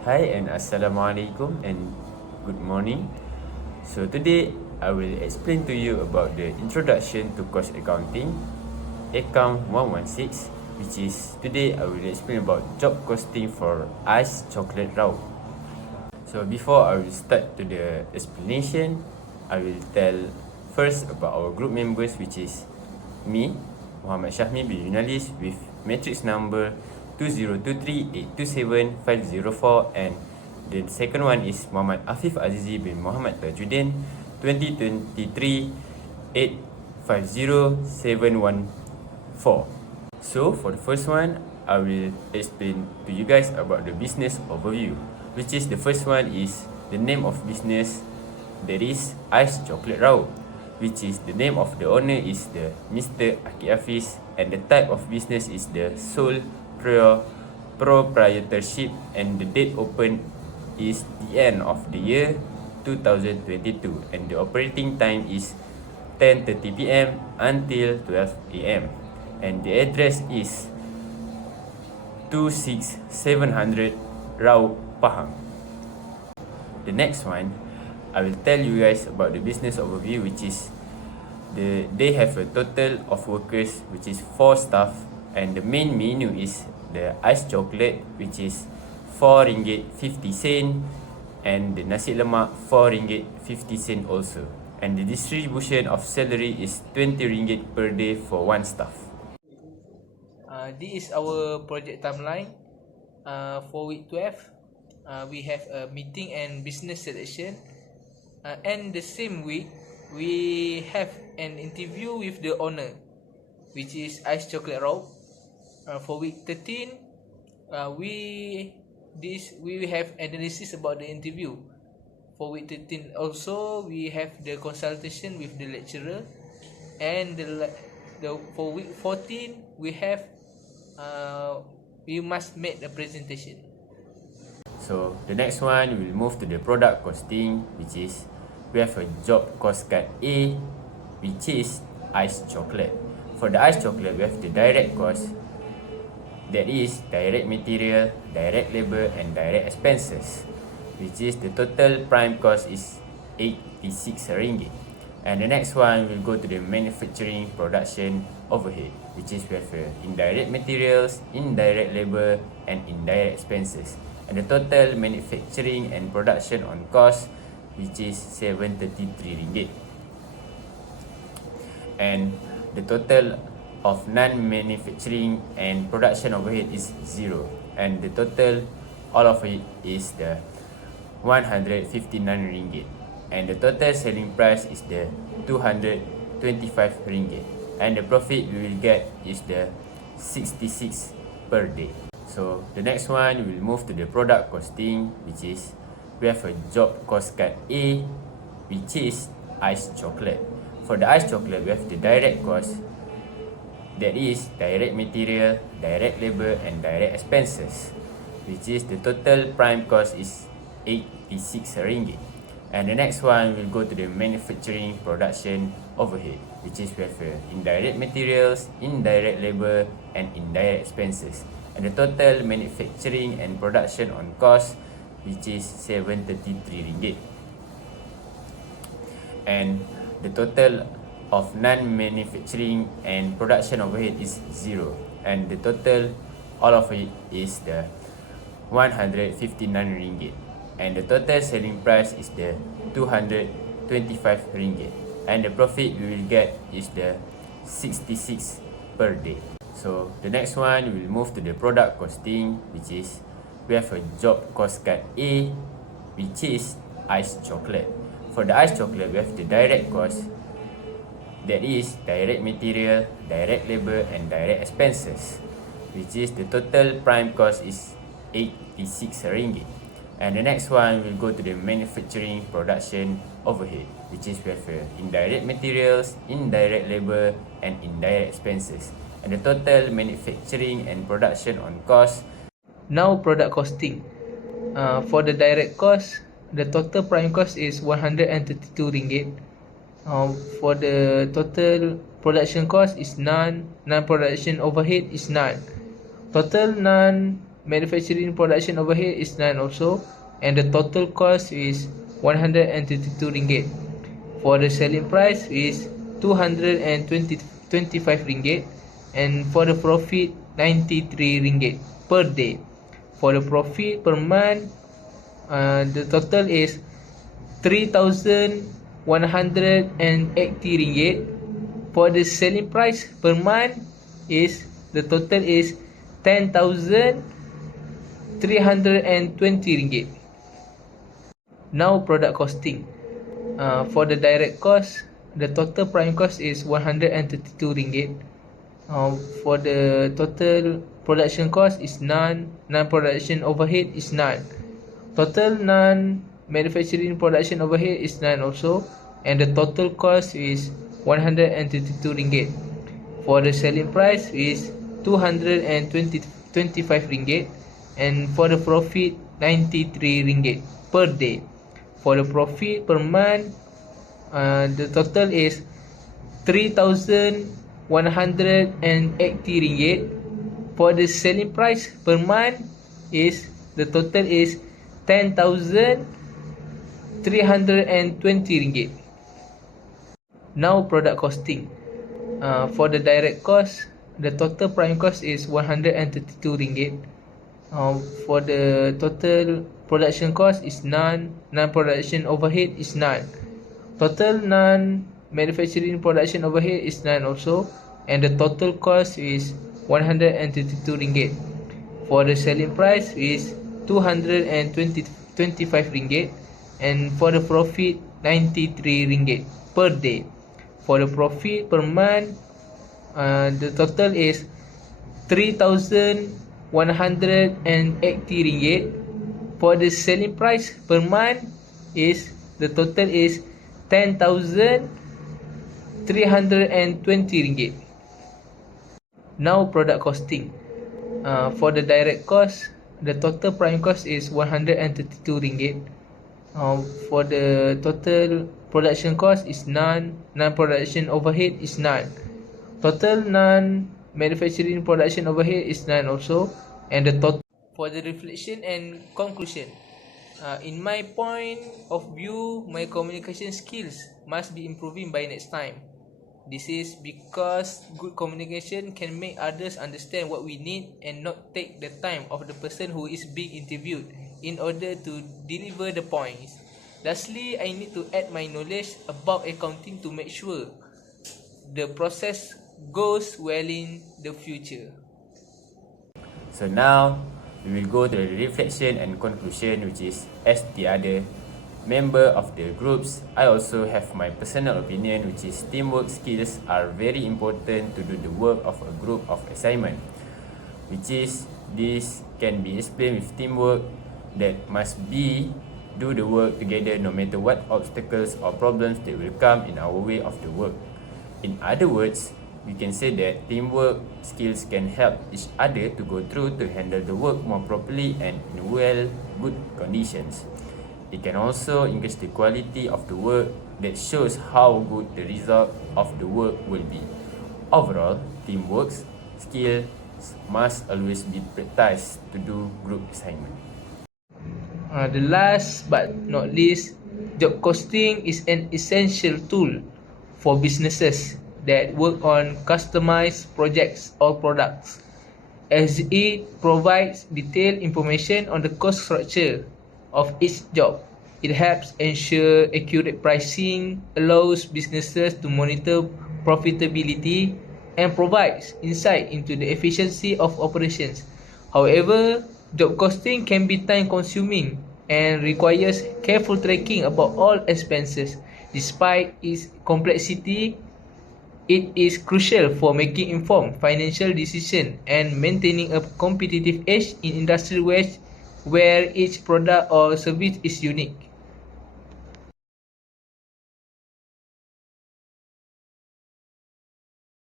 Hi and Assalamualaikum and good morning. So today I will explain to you about the introduction to cost accounting, account 116, which is today I will explain about job costing for ice chocolate Raub. So before I will start to the explanation, I will tell first about our group members, which is me, Muhammad Syahmi bin Yunalis, with matrix number 2023827504, and the second one is Muhammad Afif Azizi bin Muhammad Tajuddin 2023850714. So for the first one, I will explain to you guys about the business overview, which is the first one is the name of business, that is Ice Chocolate Raub, which is the name of the owner is the Mr. Aki Hafiz, and the type of business is the sole proprietorship, and the date open is the end of the year 2022, and the operating time is 10:30 p.m. until 12 a.m. and the address is 26700 Raub, Pahang. The next one, I will tell you guys about the business overview, which is they have a total of workers, which is 4 staff, and the main menu is the ice chocolate, which is 4 ringgit 50 sen, and the nasi lemak 4 ringgit 50 sen also, and the distribution of salary is 20 ringgit per day for 1 staff. This is our project timeline. For week 12, we have a meeting and business selection, and the same week we have an interview with the owner, which is Ice Chocolate Raub. For week 13, we have analysis about the interview. For week 13 also we have the consultation with the lecturer, and for week 14 we have we must make a presentation. So the next one, we will move to the product costing, which is we have a job cost card A, which is ice chocolate. For the ice chocolate, we have the direct cost, that is direct material, direct labor, and direct expenses, which is the total prime cost is 86 ringgit. And the next one will go to the manufacturing production overhead, which is we have indirect materials, indirect labor, and indirect expenses. And the total manufacturing and production on cost, which is 733 ringgit. And the total of non-manufacturing and production overhead is 0. And the total, all of it is the 159 ringgit. And the total selling price is the 225 ringgit. And the profit we will get is the 66 per day. So the next one, we will move to the product costing, which is we have a job cost card A, which is ice chocolate. For the ice chocolate, we have the direct cost, that is direct material, direct labor, and direct expenses, which is the total prime cost is 86 ringgit. And the next one will go to the manufacturing production overhead, which is we have indirect materials, indirect labor, and indirect expenses. And the total manufacturing and production on cost, which is 733 ringgit. And the total of non-manufacturing and production overhead is 0. And the total, all of it is the 159 ringgit. And the total selling price is the 225 ringgit. And the profit we will get is the 66 per day. So the next one, we will move to the product costing, which is we have a job cost card A, which is ice chocolate. For the ice chocolate, we have the direct cost, that is direct material, direct labor, and direct expenses, which is the total prime cost is 86 ringgit. And the next one will go to the manufacturing production overhead, which is we have indirect materials, indirect labor, and indirect expenses. And the total manufacturing and production on cost. Now product costing. For the direct cost, the total prime cost is 132 ringgit. For the total production cost is none. Non-production overhead is none. Total manufacturing production overhead is none also, and the total cost is 132 ringgit. For the selling price is 225 ringgit, and for the profit 93 ringgit per day. For the profit per month, the total is 3,180 ringgit. For the selling price per month is the total is 10,320 ringgit. Now product costing. For the direct cost, the total prime cost is 132 ringgit. For the total production cost is none. Non-production overhead is none. Total non-manufacturing production overhead is none also, and the total cost is 132 ringgit. For the selling price is 225 ringgit, and for the profit 93 ringgit per day. For the profit per month, the total is 3,180 ringgit. For the selling price per month is the total is 10,320 ringgit. Now product costing. For the direct cost, the total prime cost is 132 ringgit. For the total production cost is none. Non-production overhead is none. Total non-manufacturing production overhead is none also, and the total cost is 132 ringgit. For the selling price is 225 ringgit, and for the profit 93 ringgit per day. For the profit per month, the total is 3,180 ringgit. For the selling price per month is the total is 10,320 ringgit. Now product costing. For the direct cost, the total prime cost is 132 ringgit. For the total production cost is none. Non-production overhead is none. Total non-manufacturing production overhead is none also, and the total. For the reflection and conclusion, in my point of view, my communication skills must be improving by next time. This is because good communication can make others understand what we need and not take the time of the person who is being interviewed in order to deliver the points. Lastly, I need to add my knowledge about accounting to make sure the process goes well in the future. So now we will go to the reflection and conclusion, which is, as the other member of the groups, I also have my personal opinion, which is teamwork skills are very important to do the work of a group of assignment, which is this can be explained with teamwork that must be do the work together no matter what obstacles or problems that will come in our way of the work. In other words, we can say that teamwork skills can help each other to go through to handle the work more properly and in good conditions. It can also increase the quality of the work that shows how good the result of the work will be. Overall, teamwork skills must always be practiced to do group assignment. The last but not least, job costing is an essential tool for businesses that work on customized projects or products, as it provides detailed information on the cost structure of each job. It helps ensure accurate pricing, allows businesses to monitor profitability, and provides insight into the efficiency of operations. However, job costing can be time-consuming and requires careful tracking about all expenses. Despite its complexity, it is crucial for making informed financial decisions and maintaining a competitive edge in industry where each product or service is unique.